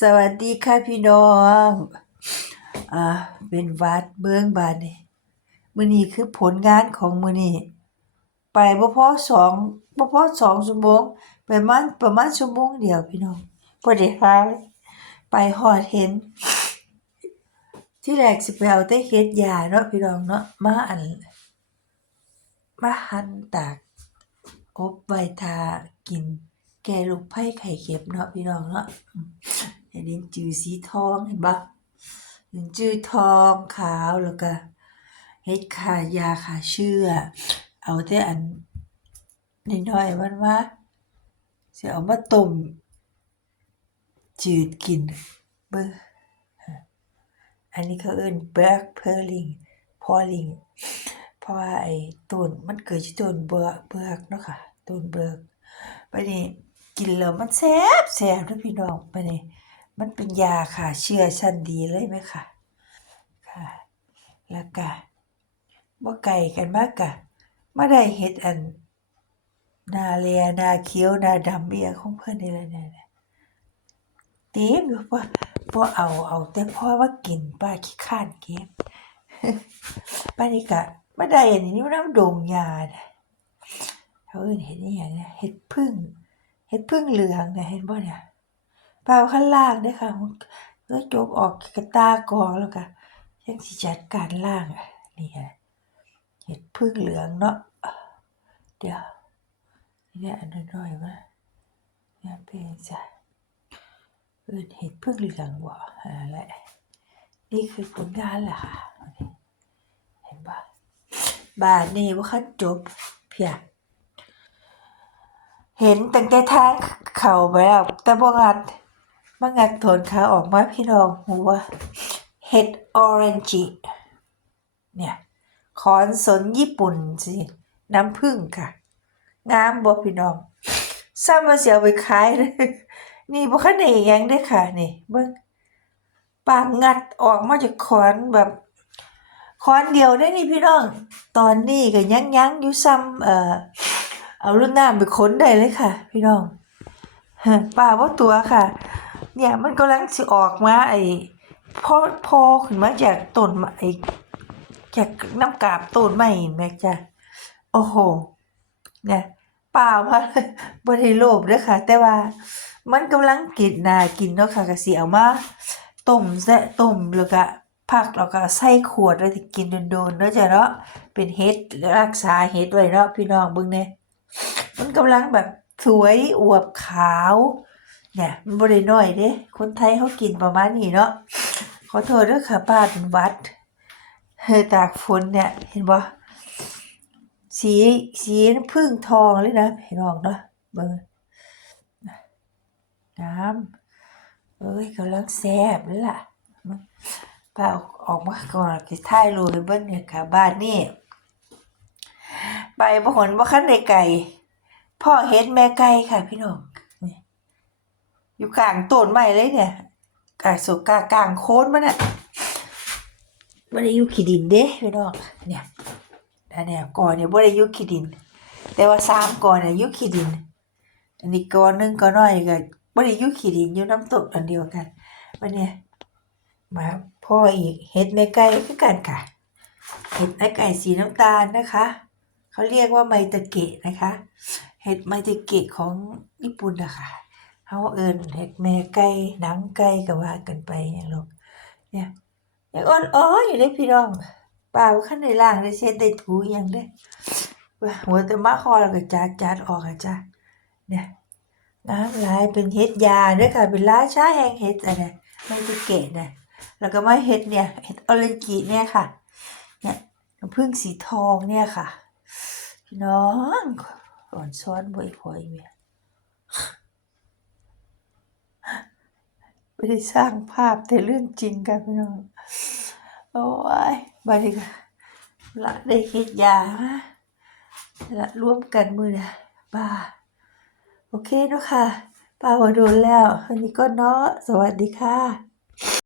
สวัสดีค่ะพี่น้อง อ่า เป็นวัดเบื้องบานนี่มือนี้คือผลงานของมือนี้ ไปบ่พอสองบ่พอสองชั่วโมงประมาณประมาณชั่วโมงเดียวพี่น้องบ่ได้หาไปฮอดเห็น ที่แรกสิไปเอาแต่เฮ็ดยาเนาะพี่น้องเนาะ มาอัน มาหั่นตาก อบไว้ทากิน แก้โรคภัยไข้เจ็บเนาะพี่น้องเนาะ อันนี้จือสีทองเห็นบ่ลิ้นจือทองขาวแล้วก็เฮ็ดขายาฆ่าเชื้อเอาแต่อันน้อยๆมันมาสิเอามาต้มจืดกินเบิ่งอันนี้เขาเอิ้น Black Pearling Pearling เพราะว่าไอ้ต้นมันเกิดจากต้นเบือกเบือกเนาะค่ะต้นเบือกบัดนี้กินแล้วมันแซ่บแซ่บเด้อพี่น้องบัดนี้ มันเป็นยาฆ่าเชื้อชั้นดีเลยไหมค่ะ ค่ะ แล้วก็บ่ไกลกันมากกะมาได้เฮ็ดอันนาแลหน้าเขียวนาดำอียของเพิ่นนี่แหละเนี่ยเต็มอยู่บ่บ่เอาเอาแต่พ่อมากินป้าขี้ค้านเก็บป้านี่ก็มาได้อันนี้อยู่นำดงยาน่ะเขาเอินเฮ็ดอีหยังนะเฮ็ดผึ้งเฮ็ดผึ้งเหลืองน่ะเห็นบ่เนี่ย เปล่าข้างล่างเด้อค่ะแล้วจกออกกระตากออกแล้วก็ยังสิจัดการล่างอะนี่ไงเฮ็ดผึ้งเหลืองเนาะเดี๋ยวเนี่ยอันน้อยๆมาเนี่ยเป็นจ้ะเอิ้นเฮ็ดผึ้งเหลืองบ่นั่นแหละนี่คือผลงานแหละค่ะเห็นบ่บาดนี้บ่าคันจบเพียเห็นตั้งแต่ทางเข้าไปแล้วแต่บ่งัด มางัดโถนขาออกมาพี่น้องฮู้ว่าเห็ดออเรนจิเนี่ยขอนสนญี่ปุ่นสิน้ำผึ้งค่ะ งามบ่พี่น้องซ้ำว่าสิเอาไปขายเลยนี่บ่คันได้ยังเด้ค่ะ นี่เบิ่งปางงัดออกมาจากขอนแบบขอนเดียวได้นี่พี่น้อง ตอนนี้ก็ยังยังอยู่ซ้ำเอ่อเอารถน้ำไปขนได้เลยค่ะ พี่น้องป่าว่าตัวค่ะ เนี่ยมันกำลังสิออกมาไอ้พอพอขึ้นมาจากต้นไม้จากน้ำกาบต้นไม้แม่จ้ะโอ้โหเนี่ยป่ามาบ่ได้โลภเด้อค่ะ แต่ว่ามันกำลังกินน่ากินเนาะค่ะก็สิเอามาต้มแซะต้มแล้วก็พักแล้วก็ใส่ขวดไว้สิกินโดนๆเนาะจ้ะเนาะเป็นเฮ็ดรักษาเฮ็ดไว้เนาะพี่น้องเบิ่งแหน่ยมันกำลังแบบสวยอวบขาว เนี่ยมันบ่ได้น้อยเด้คนไทยเขากินประมาณนี้เนาะขอโทษด้อค่ะป้าเป็นวัดเฮตากฝนเนี่ย เห็นบ่สีสีน้ำผึ้งทองเลยนะพี่น้องเนาะเบิ่งงามเอ้ยกำลังแซ่บเลยล่ะป้าอาออกมาก่อนสิถ่ายรูปให้เบิ่งเนี่ยค่ะ บ้านนี้ไปบ่หนบ่คันได้ไก่พ่อเฮ็ดแม่ไก่ค่ะพี่น้องนี่ อยู่กลางต้นไม้เลยเนี่ยกลางสุกกลางโค้นมันน่ะบ่ได้อยู่ขี้ดินเด้พี่น้องเนี่ยอันเนี้ยก่อนเนี่ยบ่ได้อยู่ขี้ดิน แต่ว่าสามก่อนเนี่ยอยู่ขี้ดิน อันนี้ก่อนหนึงก่อนน้อยก็บ่ได้อยู่ขี้ดินอยู่น้ำตกอันเดียวกันวันเนี้ยมาพ่ออีกเฮ็ดแม่ไก่คือกันค่ะ เห็ดแม่ไก่สีน้ำตาลนะคะ เขาเรียกว่าไมตะเกะนะคะ เห็ดไมตะเกะของญี่ปุ่นนะคะาเอิ้นเห็ดแม่ไก่หนังไก่ก็ว่ากันไปอย่างลูกเนี่ยยังอ่อนอ้ออยู่เลยพี่น้องป่าขั้นในล่างได้เช็ดได้ถูอย่างเด้ว่าหัวแต่มาคอแล้วก็จัดจัดออกอะจ้ะเนี่ยน้ำลายเป็นเห็ดยาเด้วยค่ะเป็นราชาแห่งเห็ดอะไรไม่ตะเกะนี่ยแล้วก็มาเห็ดเนี่ยเห็ดออเรนจิเนี่ยค่ะเนี่ยน้ำผึ้งสีทองเนี่ยค่ะพี่น้องอ่อนซ้อนบ่อยพอยเมีย ไม่ได้สร้างภาพแต่เรื่องจริงกันพี่น้องโอ้ยบาดีก็ละได้คิดยาละร่วมกันมือนะป้าโอเคเนาะค่ะป้าว่าโดนแล้ววันนี้ก็เนาะสวัสดีค่ะ